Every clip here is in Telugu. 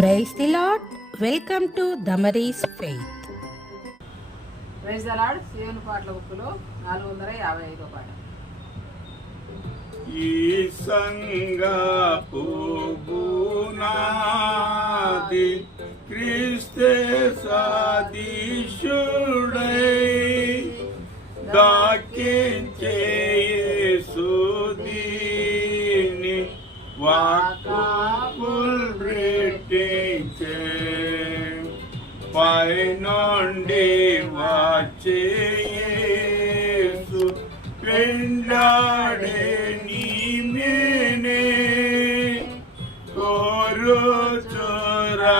Praise the Lord welcome to Damaris faith praise the Lord శివుని పాటల బుక్కులో నాలుగు వందల యాభై ఐదో పాట. ఈ సంగపు బునాది క్రీస్తే సాదీశుడై దాకించే సుదీని వాకాపుల్ പൈനോണ്ടി വാച്ചേസു പെണ്ണാടേ നീ മേനെ കോരോ ചോരാക്തമേച്ച്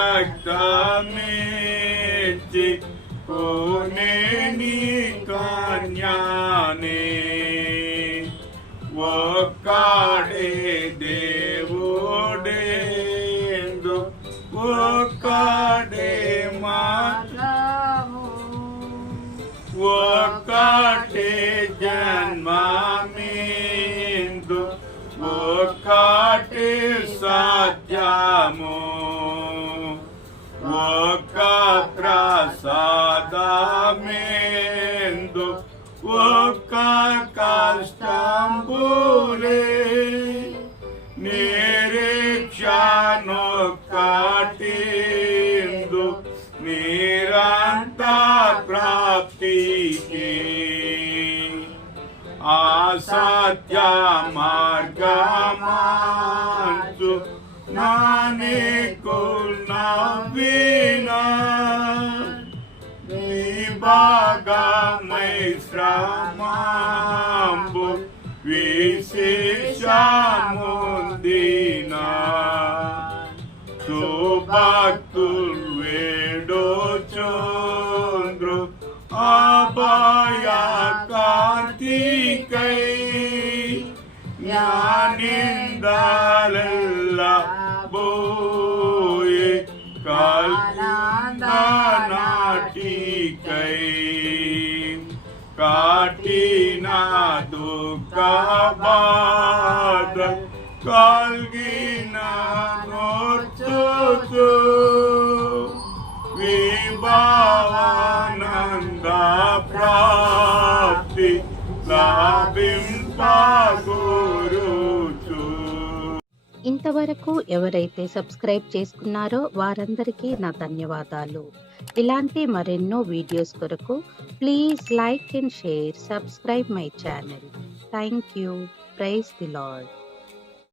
കോനെ നീ കാഞ്ഞാനേ ഒക്കാടേ ദേവോടേന്തോ ഒക്കാടേ काटे जन्मामि इन्दु। वो काटे साध्यामो। वो कात्रासादामेन्दु वो काष्टाम्बूले निरीक्षानोक् అసత్య మార్గమాంచు నానే కుల్నవినా. విభాగమై శ్రమాంబు విశేషముందినా. భక్తుల్ ഞാനിന്താലെല്ലാം പോയി കാട്ടിക്കൈ കാട്ടിനാ ദുഃഖബാധ കൽകിനാ നോച്ചു വിഭാവാനന്ദ പ്രാപ്തി ఇంతవరకు ఎవరైతే సబ్స్క్రైబ్ చేసుకున్నారో వారందరికీ నా ధన్యవాదాలు. ఇలాంటి మరెన్నో వీడియోస్ కొరకు please like and share subscribe my channel. Thank you. Praise the Lord